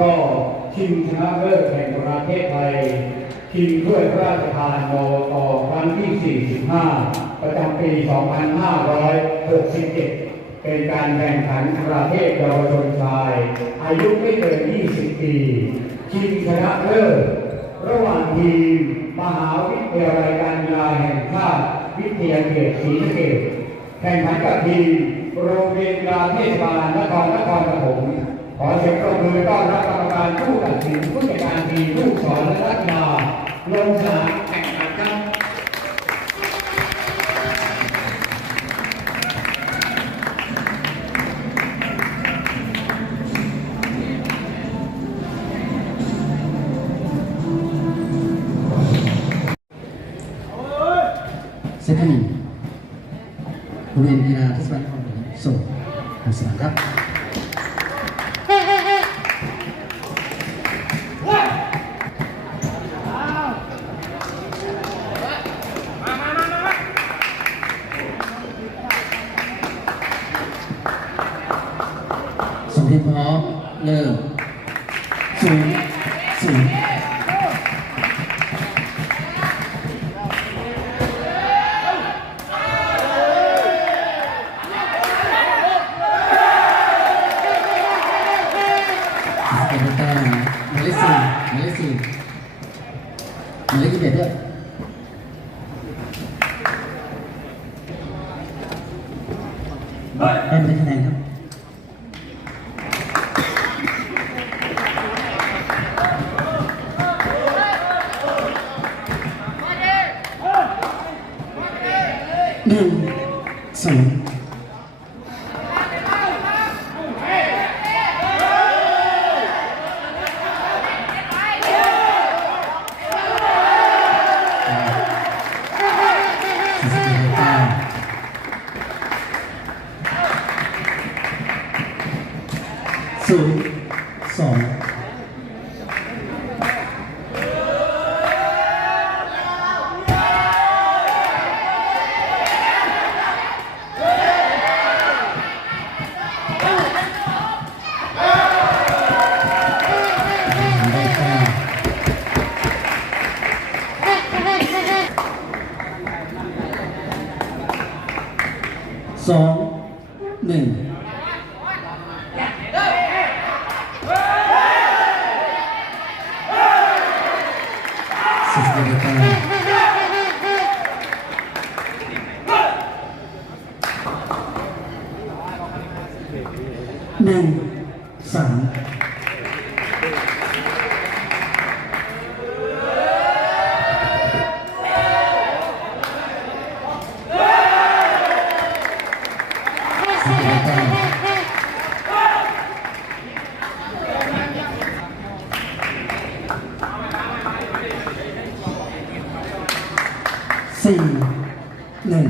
รอบชิงชนะเลิศแห่งประเทศไทยชิงถ้วยพระราชทานนตครั้งที่ 45 ประจำปี 2567 เป็นการแข่งขันประเภทเยาวชนชาย อายุไม่เกิน 20 ปี ชิงชนะเลิศระหว่างทีม มหาวิทยาลัยการกีฬาแห่งชาติวิทยาเขตศรีสะเกษแข่งขันกับทีมโรงเรียนกีฬาเทศบาลนครนครปฐม ขอเสียงปรบมือต้อนรับกรรมการผู้ตัดสินผู้จัดการทีมผู้สอนและนักกีฬาลงสนามแข่งขันครับเซตที่หนึ่งโรงเรียนกีฬาเทศบาลนครสงทางสนาครับ แต้มเป็นคะแนนครับ 100 สี่หนึ่ง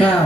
เก้า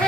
สิบ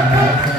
ส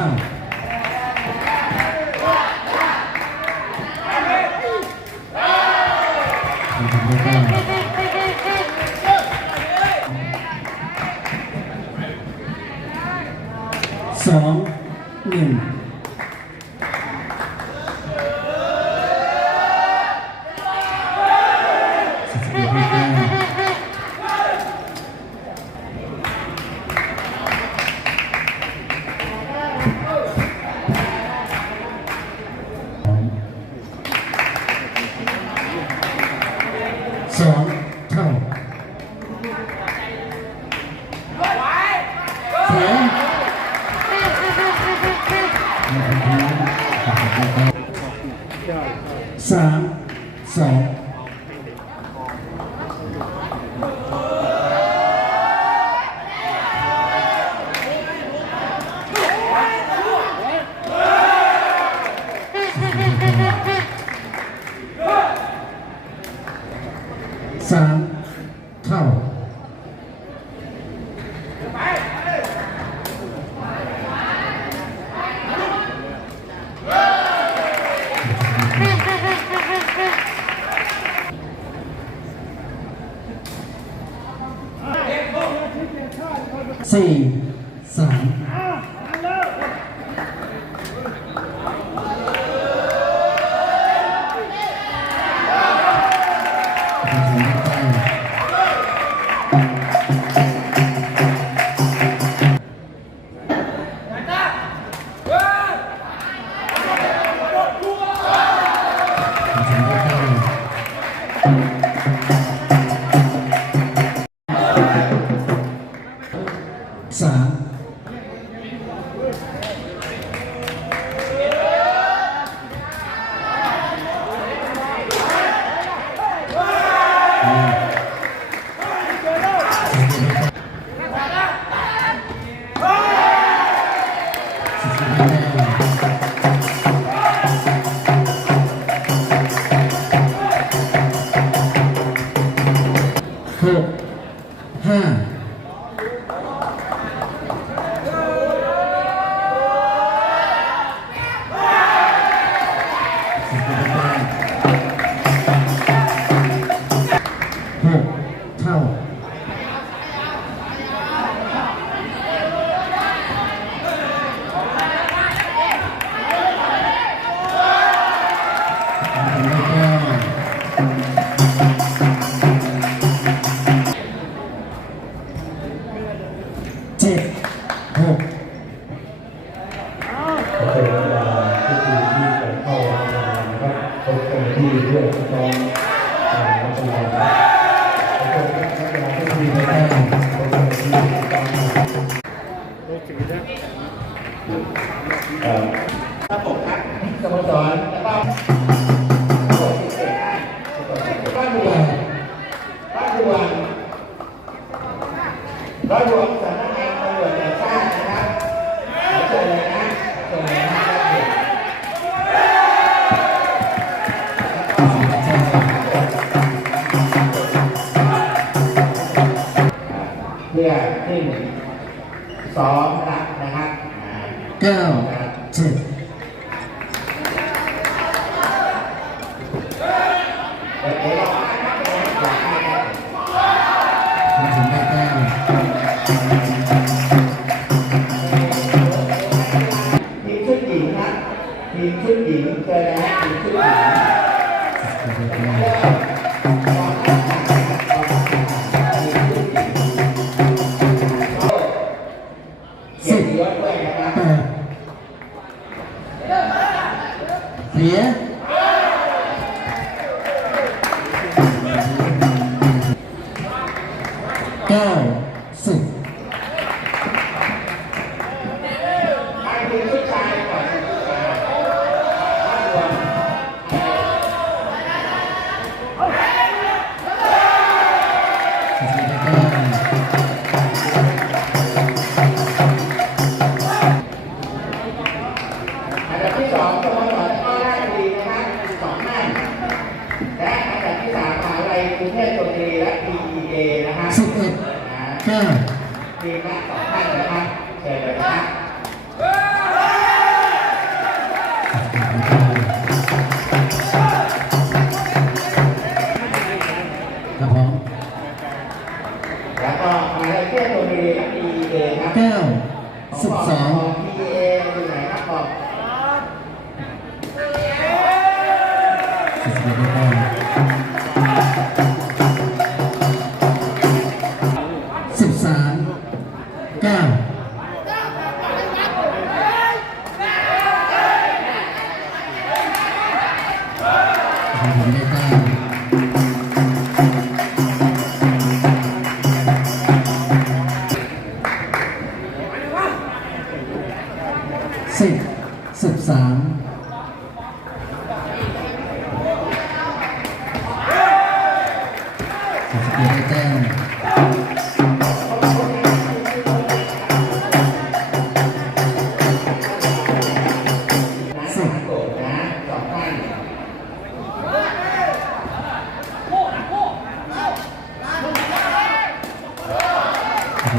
เอ่ 12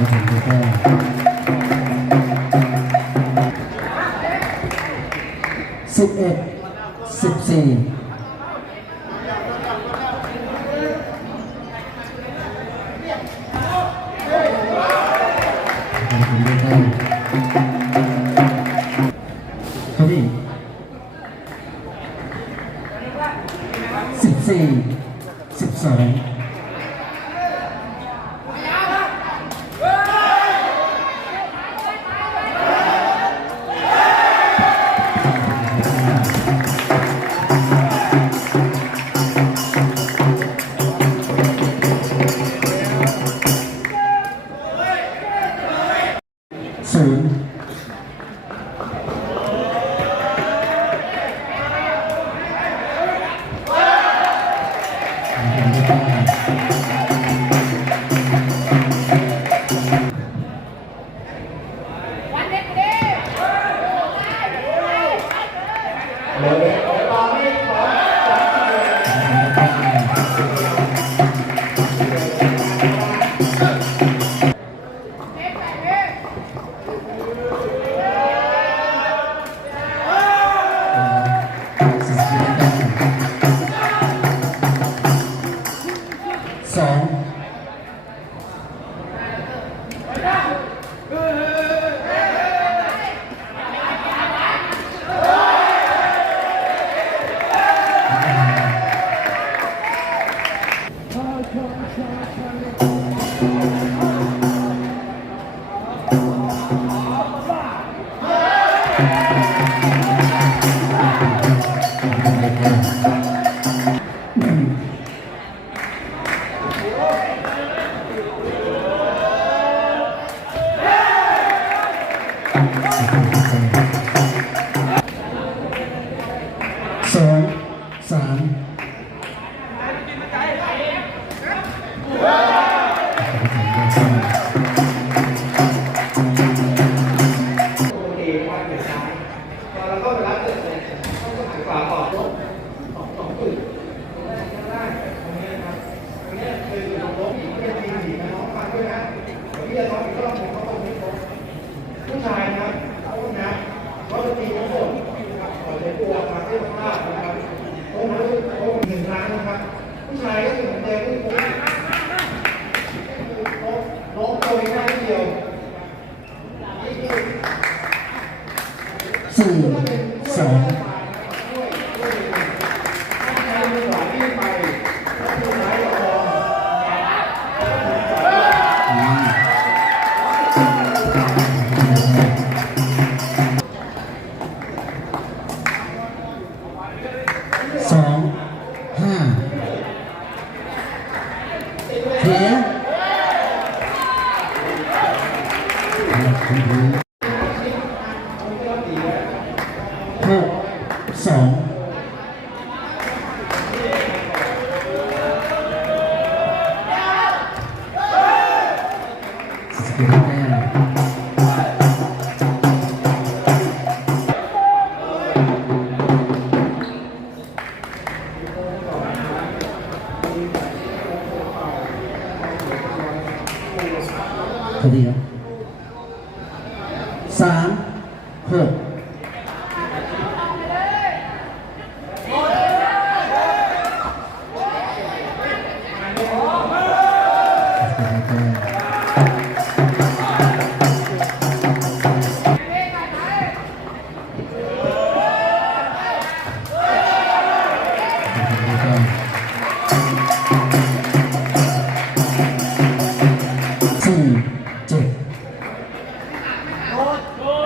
ครับผ ผู้ชายก็เหมือนเดิ Go!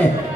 है